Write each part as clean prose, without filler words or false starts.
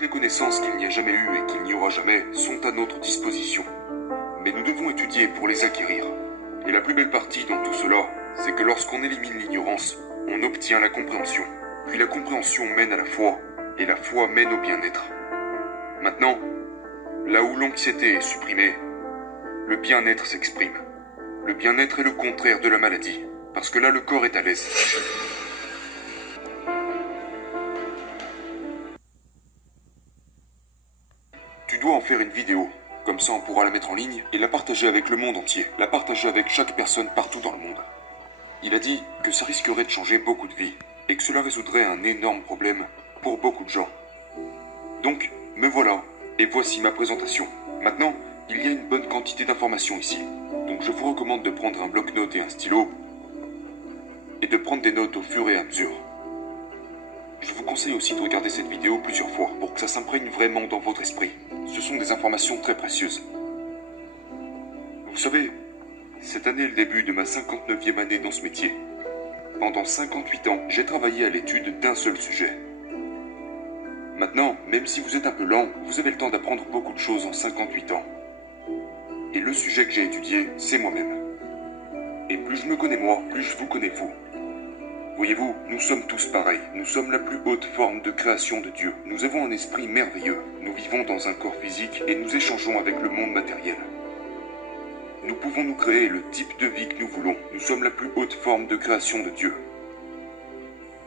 Les connaissances qu'il n'y a jamais eues et qu'il n'y aura jamais sont à notre disposition. Mais nous devons étudier pour les acquérir. Et la plus belle partie dans tout cela, c'est que lorsqu'on élimine l'ignorance, on obtient la compréhension. Puis la compréhension mène à la foi, et la foi mène au bien-être. Maintenant, là où l'anxiété est supprimée, le bien-être s'exprime. Le bien-être est le contraire de la maladie, parce que là le corps est à l'aise. Tu dois en faire une vidéo, comme ça on pourra la mettre en ligne et la partager avec le monde entier, la partager avec chaque personne partout dans le monde. Il a dit que ça risquerait de changer beaucoup de vies, et que cela résoudrait un énorme problème pour beaucoup de gens. Donc, me voilà, et voici ma présentation. Maintenant, il y a une bonne quantité d'informations ici, donc je vous recommande de prendre un bloc-notes et un stylo, et de prendre des notes au fur et à mesure. Je vous conseille aussi de regarder cette vidéo plusieurs fois, pour que ça s'imprègne vraiment dans votre esprit. Ce sont des informations très précieuses. Vous savez, cette année est le début de ma 59e année dans ce métier. Pendant 58 ans, j'ai travaillé à l'étude d'un seul sujet. Maintenant, même si vous êtes un peu lent, vous avez le temps d'apprendre beaucoup de choses en 58 ans. Et le sujet que j'ai étudié, c'est moi-même. Et plus je me connais moi, plus je vous connais vous. Voyez-vous, nous sommes tous pareils. Nous sommes la plus haute forme de création de Dieu. Nous avons un esprit merveilleux. Nous vivons dans un corps physique et nous échangeons avec le monde matériel. Nous pouvons nous créer le type de vie que nous voulons. Nous sommes la plus haute forme de création de Dieu.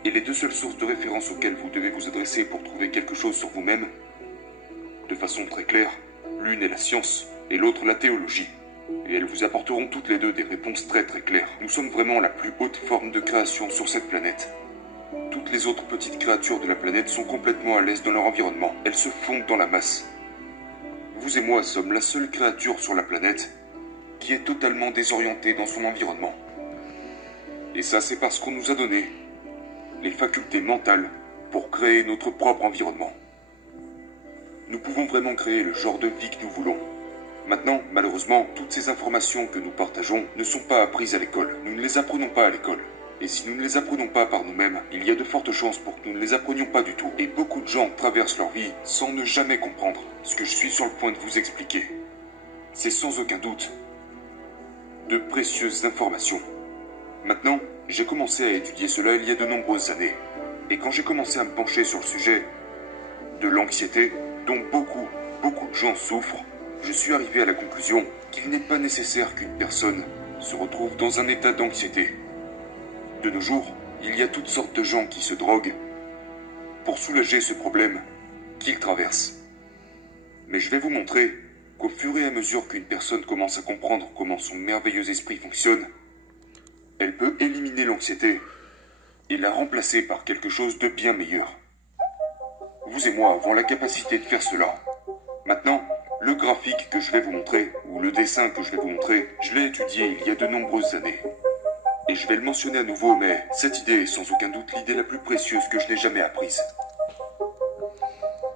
Et les deux seules sources de référence auxquelles vous devez vous adresser pour trouver quelque chose sur vous-même, de façon très claire, l'une est la science et l'autre la théologie. Et elles vous apporteront toutes les deux des réponses très très claires. Nous sommes vraiment la plus haute forme de création sur cette planète. Toutes les autres petites créatures de la planète sont complètement à l'aise dans leur environnement. Elles se fondent dans la masse. Vous et moi sommes la seule créature sur la planète qui est totalement désorientée dans son environnement. Et ça, c'est parce qu'on nous a donné les facultés mentales pour créer notre propre environnement. Nous pouvons vraiment créer le genre de vie que nous voulons. Maintenant, malheureusement, toutes ces informations que nous partageons ne sont pas apprises à l'école. Nous ne les apprenons pas à l'école. Et si nous ne les apprenons pas par nous-mêmes, il y a de fortes chances pour que nous ne les apprenions pas du tout. Et beaucoup de gens traversent leur vie sans ne jamais comprendre ce que je suis sur le point de vous expliquer. C'est sans aucun doute de précieuses informations. Maintenant, j'ai commencé à étudier cela il y a de nombreuses années. Et quand j'ai commencé à me pencher sur le sujet de l'anxiété, dont beaucoup de gens souffrent, je suis arrivé à la conclusion qu'il n'est pas nécessaire qu'une personne se retrouve dans un état d'anxiété. De nos jours, il y a toutes sortes de gens qui se droguent pour soulager ce problème qu'ils traversent. Mais je vais vous montrer qu'au fur et à mesure qu'une personne commence à comprendre comment son merveilleux esprit fonctionne, elle peut éliminer l'anxiété et la remplacer par quelque chose de bien meilleur. Vous et moi avons la capacité de faire cela. Maintenant, le graphique que je vais vous montrer, ou le dessin que je vais vous montrer, je l'ai étudié il y a de nombreuses années. Et je vais le mentionner à nouveau, mais cette idée est sans aucun doute l'idée la plus précieuse que je n'ai jamais apprise.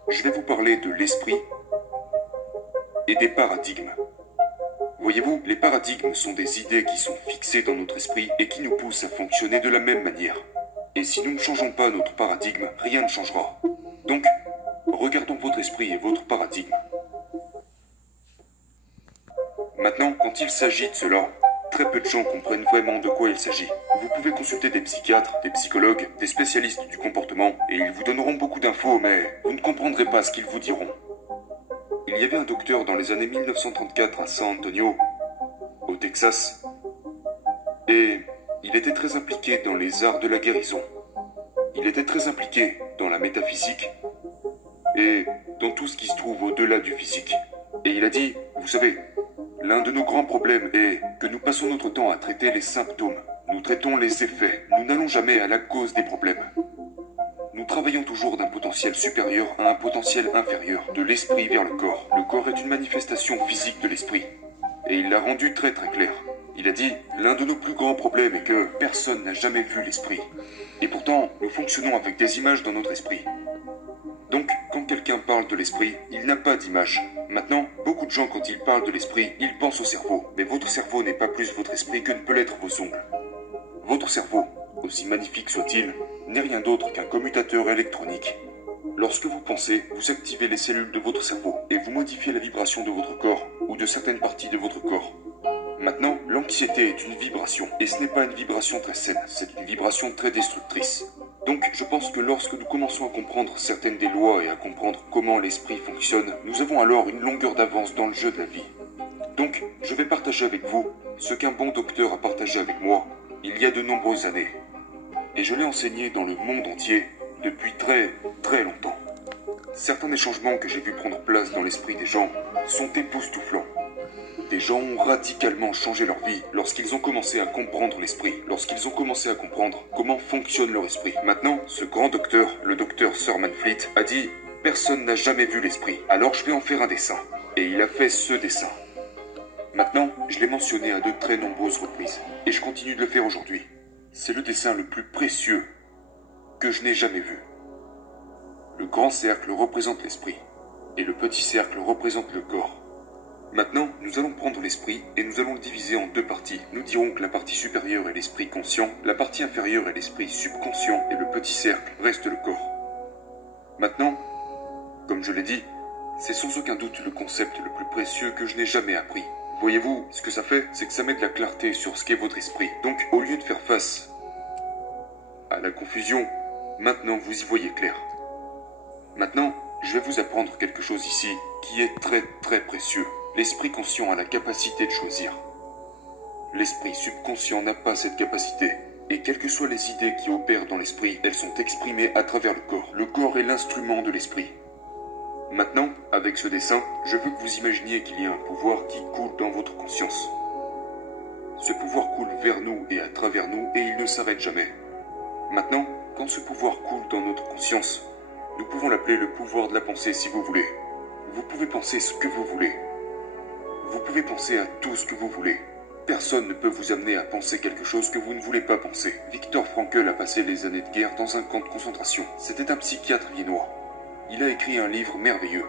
Je vais vous parler de l'esprit et des paradigmes. Voyez-vous, les paradigmes sont des idées qui sont fixées dans notre esprit et qui nous poussent à fonctionner de la même manière. Et si nous ne changeons pas notre paradigme, rien ne changera. Donc, regardons votre esprit et votre paradigme. Maintenant, quand il s'agit de cela, très peu de gens comprennent vraiment de quoi il s'agit. Vous pouvez consulter des psychiatres, des psychologues, des spécialistes du comportement, et ils vous donneront beaucoup d'infos, mais vous ne comprendrez pas ce qu'ils vous diront. Il y avait un docteur dans les années 1934 à San Antonio, au Texas, et il était très impliqué dans les arts de la guérison. Il était très impliqué dans la métaphysique et dans tout ce qui se trouve au-delà du physique. Et il a dit, vous savez, l'un de nos grands problèmes est que nous passons notre temps à traiter les symptômes. Nous traitons les effets. Nous n'allons jamais à la cause des problèmes. Nous travaillons toujours d'un potentiel supérieur à un potentiel inférieur, de l'esprit vers le corps. Le corps est une manifestation physique de l'esprit. Et il l'a rendu très très clair. Il a dit, l'un de nos plus grands problèmes est que personne n'a jamais vu l'esprit. Et pourtant, nous fonctionnons avec des images dans notre esprit. Donc, quand quelqu'un parle de l'esprit, il n'a pas d'image. Maintenant, beaucoup de gens, quand ils parlent de l'esprit, ils pensent au cerveau. Mais votre cerveau n'est pas plus votre esprit que ne peut l'être vos ongles. Votre cerveau, aussi magnifique soit-il, n'est rien d'autre qu'un commutateur électronique. Lorsque vous pensez, vous activez les cellules de votre cerveau et vous modifiez la vibration de votre corps ou de certaines parties de votre corps. Maintenant, l'anxiété est une vibration, et ce n'est pas une vibration très saine, c'est une vibration très destructrice. Donc, je pense que lorsque nous commençons à comprendre certaines des lois et à comprendre comment l'esprit fonctionne, nous avons alors une longueur d'avance dans le jeu de la vie. Donc, je vais partager avec vous ce qu'un bon docteur a partagé avec moi il y a de nombreuses années. Et je l'ai enseigné dans le monde entier depuis très, très longtemps. Certains des changements que j'ai vu prendre place dans l'esprit des gens sont époustouflants. Des gens ont radicalement changé leur vie lorsqu'ils ont commencé à comprendre l'esprit, lorsqu'ils ont commencé à comprendre comment fonctionne leur esprit. Maintenant, ce grand docteur, le docteur Sir Manfleet, a dit « Personne n'a jamais vu l'esprit, alors je vais en faire un dessin. » Et il a fait ce dessin. Maintenant, je l'ai mentionné à de très nombreuses reprises, et je continue de le faire aujourd'hui. C'est le dessin le plus précieux que je n'ai jamais vu. Le grand cercle représente l'esprit, et le petit cercle représente le corps. Maintenant, nous allons prendre l'esprit et nous allons le diviser en deux parties. Nous dirons que la partie supérieure est l'esprit conscient, la partie inférieure est l'esprit subconscient et le petit cercle reste le corps. Maintenant, comme je l'ai dit, c'est sans aucun doute le concept le plus précieux que je n'ai jamais appris. Voyez-vous, ce que ça fait, c'est que ça met de la clarté sur ce qu'est votre esprit. Donc, au lieu de faire face à la confusion, maintenant vous y voyez clair. Maintenant, je vais vous apprendre quelque chose ici qui est très très précieux. L'esprit conscient a la capacité de choisir. L'esprit subconscient n'a pas cette capacité. Et quelles que soient les idées qui opèrent dans l'esprit, elles sont exprimées à travers le corps. Le corps est l'instrument de l'esprit. Maintenant, avec ce dessin, je veux que vous imaginiez qu'il y a un pouvoir qui coule dans votre conscience. Ce pouvoir coule vers nous et à travers nous et il ne s'arrête jamais. Maintenant, quand ce pouvoir coule dans notre conscience, nous pouvons l'appeler le pouvoir de la pensée si vous voulez. Vous pouvez penser ce que vous voulez. Vous pouvez penser à tout ce que vous voulez. Personne ne peut vous amener à penser quelque chose que vous ne voulez pas penser. Viktor Frankl a passé les années de guerre dans un camp de concentration. C'était un psychiatre viennois. Il a écrit un livre merveilleux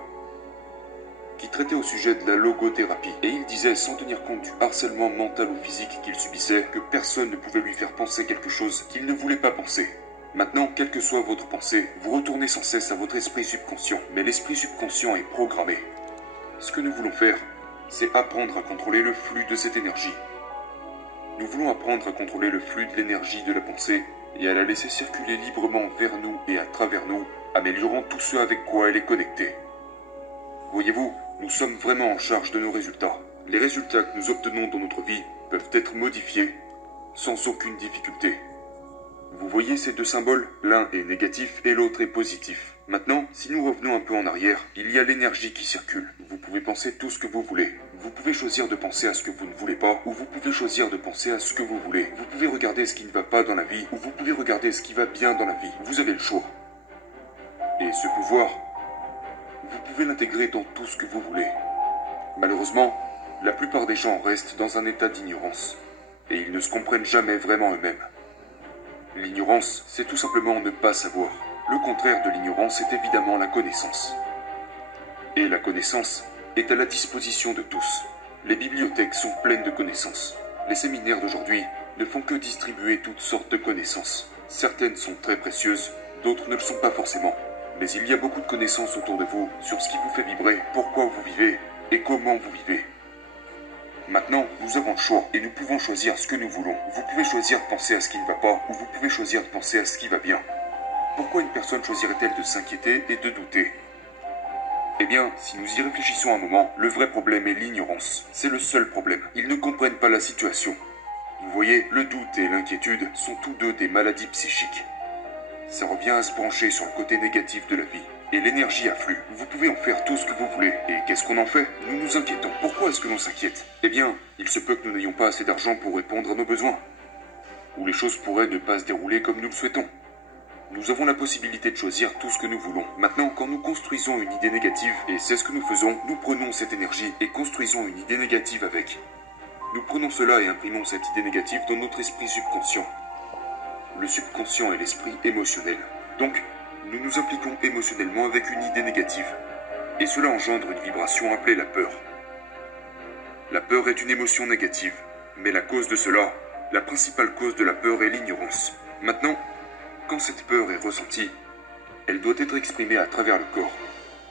qui traitait au sujet de la logothérapie. Et il disait, sans tenir compte du harcèlement mental ou physique qu'il subissait, que personne ne pouvait lui faire penser quelque chose qu'il ne voulait pas penser. Maintenant, quelle que soit votre pensée, vous retournez sans cesse à votre esprit subconscient. Mais l'esprit subconscient est programmé. Ce que nous voulons faire, c'est apprendre à contrôler le flux de cette énergie. Nous voulons apprendre à contrôler le flux de l'énergie de la pensée et à la laisser circuler librement vers nous et à travers nous, améliorant tout ce avec quoi elle est connectée. Voyez-vous, nous sommes vraiment en charge de nos résultats. Les résultats que nous obtenons dans notre vie peuvent être modifiés sans aucune difficulté. Vous voyez ces deux symboles? L'un est négatif et l'autre est positif. Maintenant, si nous revenons un peu en arrière, il y a l'énergie qui circule. Vous pouvez penser tout ce que vous voulez. Vous pouvez choisir de penser à ce que vous ne voulez pas, ou vous pouvez choisir de penser à ce que vous voulez. Vous pouvez regarder ce qui ne va pas dans la vie, ou vous pouvez regarder ce qui va bien dans la vie. Vous avez le choix. Et ce pouvoir, vous pouvez l'intégrer dans tout ce que vous voulez. Malheureusement, la plupart des gens restent dans un état d'ignorance, et ils ne se comprennent jamais vraiment eux-mêmes. L'ignorance, c'est tout simplement ne pas savoir. Le contraire de l'ignorance est évidemment la connaissance. Et la connaissance est à la disposition de tous. Les bibliothèques sont pleines de connaissances. Les séminaires d'aujourd'hui ne font que distribuer toutes sortes de connaissances. Certaines sont très précieuses, d'autres ne le sont pas forcément. Mais il y a beaucoup de connaissances autour de vous sur ce qui vous fait vibrer, pourquoi vous vivez et comment vous vivez. Maintenant, nous avons le choix et nous pouvons choisir ce que nous voulons. Vous pouvez choisir de penser à ce qui ne va pas ou vous pouvez choisir de penser à ce qui va bien. Pourquoi une personne choisirait-elle de s'inquiéter et de douter? Eh bien, si nous y réfléchissons un moment, le vrai problème est l'ignorance. C'est le seul problème. Ils ne comprennent pas la situation. Vous voyez, le doute et l'inquiétude sont tous deux des maladies psychiques. Ça revient à se brancher sur le côté négatif de la vie. Et l'énergie afflue. Vous pouvez en faire tout ce que vous voulez. Et qu'est-ce qu'on en fait? Nous nous inquiétons. Pourquoi est-ce que l'on s'inquiète? Eh bien, il se peut que nous n'ayons pas assez d'argent pour répondre à nos besoins. Ou les choses pourraient ne pas se dérouler comme nous le souhaitons. Nous avons la possibilité de choisir tout ce que nous voulons. Maintenant, quand nous construisons une idée négative, et c'est ce que nous faisons, nous prenons cette énergie et construisons une idée négative avec. Nous prenons cela et imprimons cette idée négative dans notre esprit subconscient. Le subconscient est l'esprit émotionnel. Donc, nous nous impliquons émotionnellement avec une idée négative. Et cela engendre une vibration appelée la peur. La peur est une émotion négative. Mais la cause de cela, la principale cause de la peur est l'ignorance. Maintenant, quand cette peur est ressentie, elle doit être exprimée à travers le corps.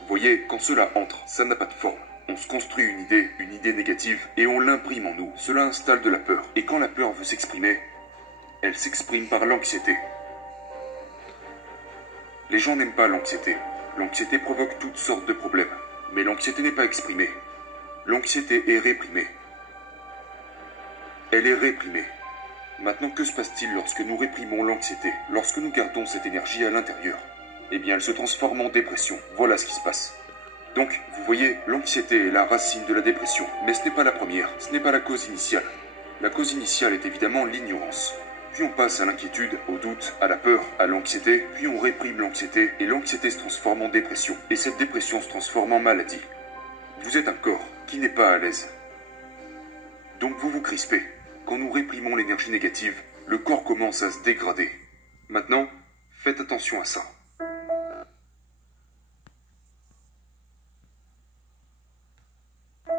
Voyez, quand cela entre, ça n'a pas de forme. On se construit une idée négative, et on l'imprime en nous. Cela installe de la peur. Et quand la peur veut s'exprimer, elle s'exprime par l'anxiété. Les gens n'aiment pas l'anxiété. L'anxiété provoque toutes sortes de problèmes. Mais l'anxiété n'est pas exprimée. L'anxiété est réprimée. Elle est réprimée. Maintenant, que se passe-t-il lorsque nous réprimons l'anxiété? Lorsque nous gardons cette énergie à l'intérieur? Eh bien, elle se transforme en dépression. Voilà ce qui se passe. Donc, vous voyez, l'anxiété est la racine de la dépression. Mais ce n'est pas la première, ce n'est pas la cause initiale. La cause initiale est évidemment l'ignorance. Puis on passe à l'inquiétude, au doute, à la peur, à l'anxiété, puis on réprime l'anxiété, et l'anxiété se transforme en dépression. Et cette dépression se transforme en maladie. Vous êtes un corps qui n'est pas à l'aise. Donc vous vous crispez. Quand nous réprimons l'énergie négative, le corps commence à se dégrader. Maintenant, faites attention à ça.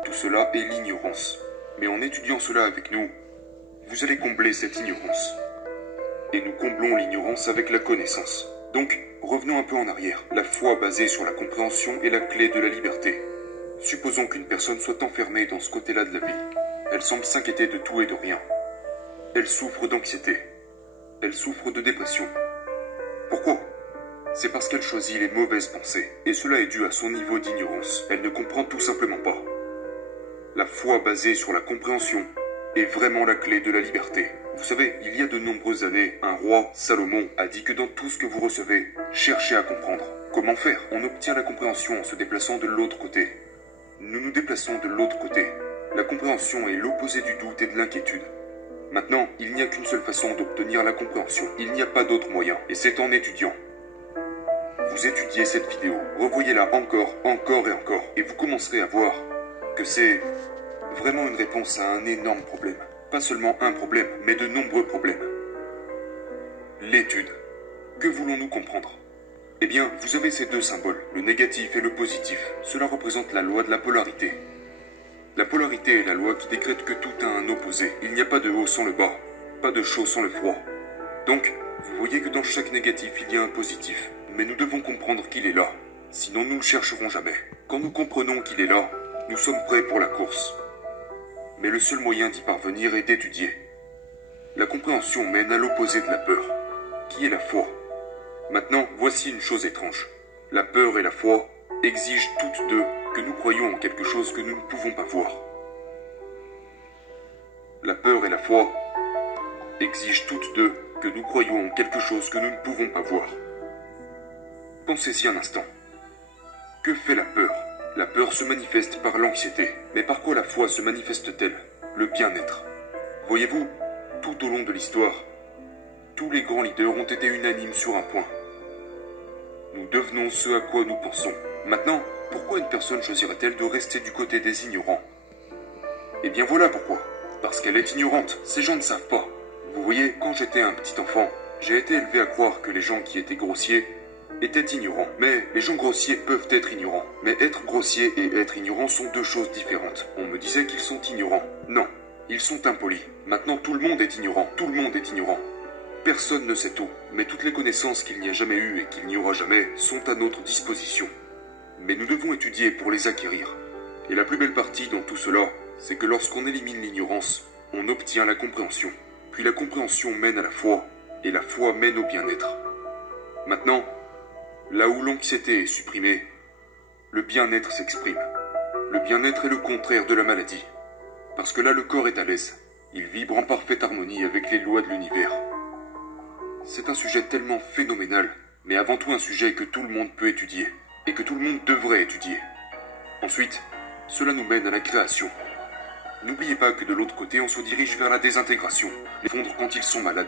Tout cela est l'ignorance. Mais en étudiant cela avec nous, vous allez combler cette ignorance. Et nous comblons l'ignorance avec la connaissance. Donc, revenons un peu en arrière. La foi basée sur la compréhension est la clé de la liberté. Supposons qu'une personne soit enfermée dans ce côté-là de la vie. Elle semble s'inquiéter de tout et de rien. Elle souffre d'anxiété. Elle souffre de dépression. Pourquoi? C'est parce qu'elle choisit les mauvaises pensées. Et cela est dû à son niveau d'ignorance. Elle ne comprend tout simplement pas. La foi basée sur la compréhension est vraiment la clé de la liberté. Vous savez, il y a de nombreuses années, un roi, Salomon, a dit que dans tout ce que vous recevez, cherchez à comprendre. Comment faire? On obtient la compréhension en se déplaçant de l'autre côté. Nous nous déplaçons de l'autre côté. La compréhension est l'opposé du doute et de l'inquiétude. Maintenant, il n'y a qu'une seule façon d'obtenir la compréhension. Il n'y a pas d'autre moyen, et c'est en étudiant. Vous étudiez cette vidéo, revoyez-la encore et encore, et vous commencerez à voir que c'est vraiment une réponse à un énorme problème. Pas seulement un problème, mais de nombreux problèmes. L'étude. Que voulons-nous comprendre? Eh bien, vous avez ces deux symboles, le négatif et le positif. Cela représente la loi de la polarité. La polarité est la loi qui décrète que tout a un opposé. Il n'y a pas de haut sans le bas, pas de chaud sans le froid. Donc, vous voyez que dans chaque négatif, il y a un positif. Mais nous devons comprendre qu'il est là. Sinon, nous ne le chercherons jamais. Quand nous comprenons qu'il est là, nous sommes prêts pour la course. Mais le seul moyen d'y parvenir est d'étudier. La compréhension mène à l'opposé de la peur, qui est la foi. Maintenant, voici une chose étrange. La peur et la foi exigent toutes deux que nous croyions en quelque chose que nous ne pouvons pas voir. La peur et la foi exigent toutes deux que nous croyions en quelque chose que nous ne pouvons pas voir. Pensez-y un instant. Que fait la peur? La peur se manifeste par l'anxiété. Mais par quoi la foi se manifeste-t-elle? Le bien-être. Voyez-vous, tout au long de l'histoire, tous les grands leaders ont été unanimes sur un point. Nous devenons ce à quoi nous pensons. Maintenant, pourquoi une personne choisirait-elle de rester du côté des ignorants? Eh bien voilà pourquoi. Parce qu'elle est ignorante. Ces gens ne savent pas. Vous voyez, quand j'étais un petit enfant, j'ai été élevé à croire que les gens qui étaient grossiers étaient ignorants. Mais les gens grossiers peuvent être ignorants. Mais être grossier et être ignorant sont deux choses différentes. On me disait qu'ils sont ignorants. Non, ils sont impolis. Maintenant tout le monde est ignorant. Tout le monde est ignorant. Personne ne sait tout. Mais toutes les connaissances qu'il n'y a jamais eues et qu'il n'y aura jamais sont à notre disposition. Mais nous devons étudier pour les acquérir. Et la plus belle partie dans tout cela, c'est que lorsqu'on élimine l'ignorance, on obtient la compréhension. Puis la compréhension mène à la foi, et la foi mène au bien-être. Maintenant, là où l'anxiété est supprimée, le bien-être s'exprime. Le bien-être est le contraire de la maladie. Parce que là, le corps est à l'aise. Il vibre en parfaite harmonie avec les lois de l'univers. C'est un sujet tellement phénoménal, mais avant tout un sujet que tout le monde peut étudier, et que tout le monde devrait étudier. Ensuite, cela nous mène à la création. N'oubliez pas que de l'autre côté, on se dirige vers la désintégration, les fondre quand ils sont malades.